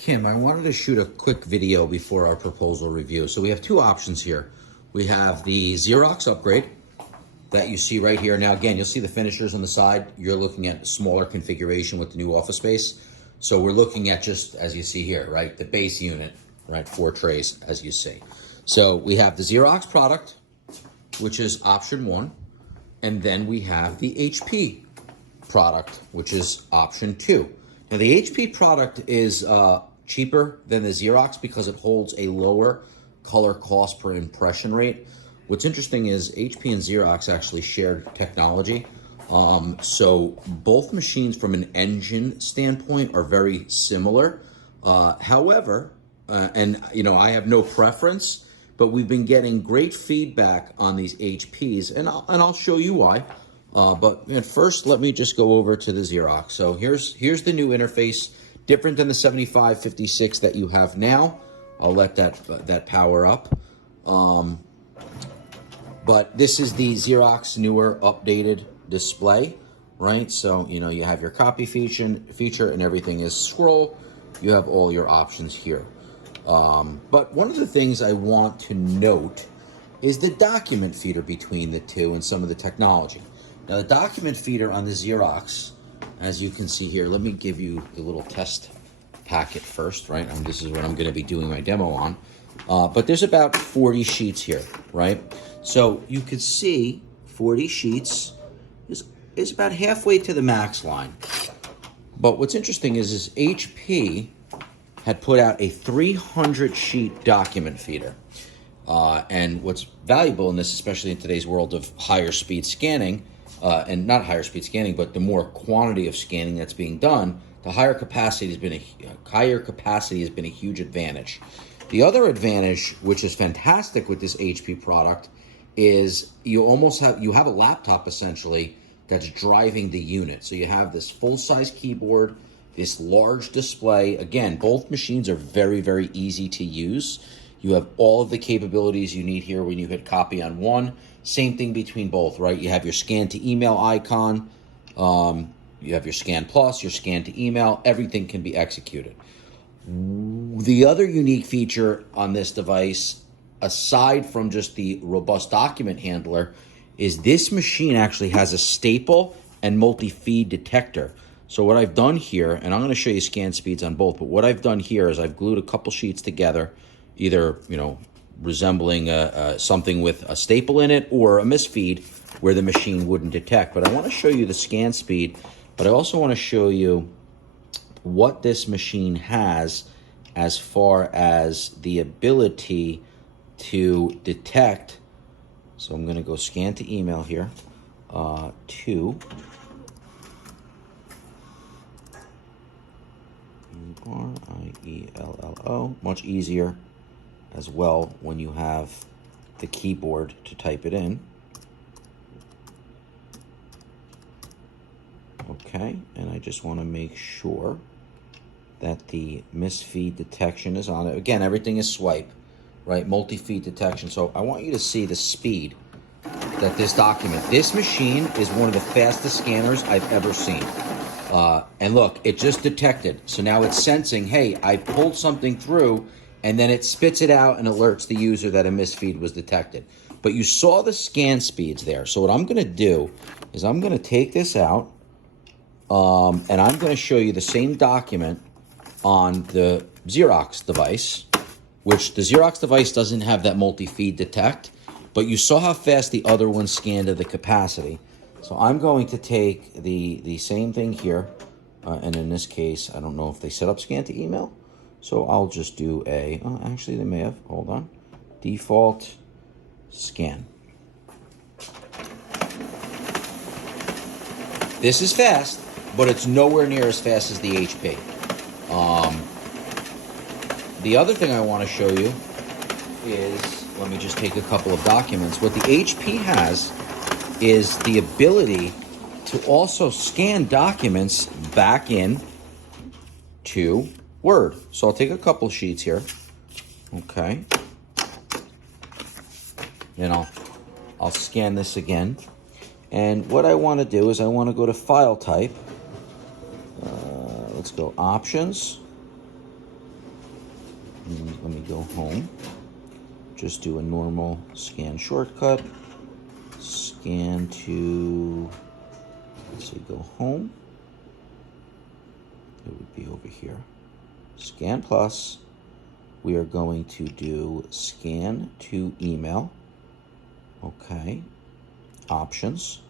Kim, I wanted to shoot a quick video before our proposal review. So we have two options here. We have the Xerox upgrade that you see right here. Now again, you'll see the finishers on the side. You're looking at smaller configuration with the new office space. So we're looking at just, as you see here, right, the base unit, right, 4 trays, as you see. So we have the Xerox product, which is option 1. And then we have the HP product, which is option 2. Now the HP product is cheaper than the Xerox because it holds a lower color cost per impression rate. What's interesting is HP and Xerox actually shared technology. So both machines from an engine standpoint are very similar. However, and you know, I have no preference, but we've been getting great feedback on these HPs, and I'll show you why. But first, let me just go over to the Xerox. So here's the new interface, different than the 7556 that you have now. I'll let that power up. But this is the Xerox newer updated display, right? So, you know, you have your copy feature and everything is scroll. You have all your options here. But one of the things I want to note is the document feeder between the two and some of the technology. Now, the document feeder on the Xerox, as you can see here, let me give you the little test packet first, right? This is what I'm going to be doing my demo on. But there's about 40 sheets here, right? So you could see 40 sheets is about halfway to the max line. But what's interesting is HP had put out a 300 sheet document feeder. And what's valuable in this, especially in today's world of higher speed scanning, and not higher speed scanning, but the more quantity of scanning that's being done, the higher capacity has been a huge advantage. The other advantage, which is fantastic with this HP product, is you have a laptop essentially that's driving the unit. So you have this full-size keyboard, this large display. Again, both machines are very, very easy to use. You have all of the capabilities you need here when you hit copy on one. Same thing between both, right? You have your scan to email icon. You have your scan plus, your scan to email. Everything can be executed. The other unique feature on this device, aside from just the robust document handler, is this machine actually has a staple and multi-feed detector. So what I've done here, and I'm going to show you scan speeds on both, but what I've done here is I've glued a couple sheets together, either, you know, resembling something with a staple in it or a misfeed where the machine wouldn't detect. But I want to show you the scan speed, but I also want to show you what this machine has as far as the ability to detect. So I'm going to go scan to email here, to RIELLO, much easier as well when you have the keyboard to type it in. Okay, and I just want to make sure that the misfeed detection is on it. Again, everything is swipe, right? Multi-feed detection. So I want you to see the speed that this machine is one of the fastest scanners I've ever seen. And look, it just detected. So now it's sensing, hey, I pulled something through, and then it spits it out and alerts the user that a misfeed was detected. But you saw the scan speeds there. So what I'm going to do is I'm going to take this out, and I'm going to show you the same document on the Xerox device, which the Xerox device doesn't have that multi-feed detect, but you saw how fast the other one scanned to the capacity. So I'm going to take the same thing here, and in this case, I don't know if they set up scan to email, so I'll just do actually they may have, hold on, default scan. This is fast, but it's nowhere near as fast as the HP. The other thing I want to show you is, let me just take a couple of documents. What the HP has is the ability to also scan documents back in to Word. So I'll take a couple sheets here. Okay. Then I'll scan this again. And what I want to do is I want to go to file type. Let's go options. let me go home. Just do a normal scan shortcut. Scan to, let's see, go home. It would be over here. Scan plus. We are going to do scan to email. Okay. Options.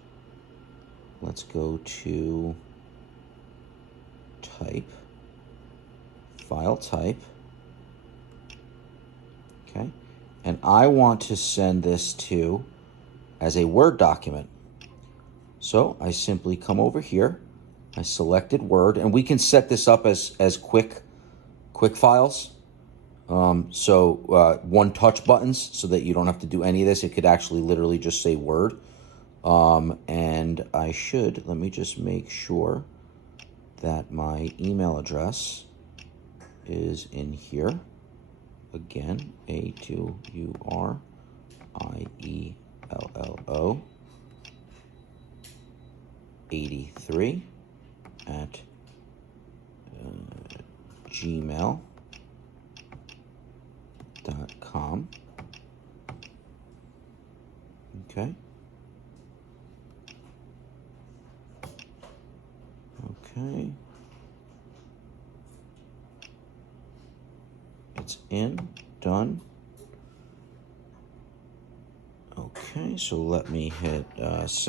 Let's go to type. File type. Okay. And I want to send this to as a Word document. So I simply come over here. I selected Word, and we can set this up as quick files. One touch buttons so that you don't have to do any of this. It could actually literally just say Word. And I should, let me just make sure that my email address is in here. Again, ATURIELLO 83 at gmail.com. Okay. Okay. It's in, done. Okay, so let me hit send.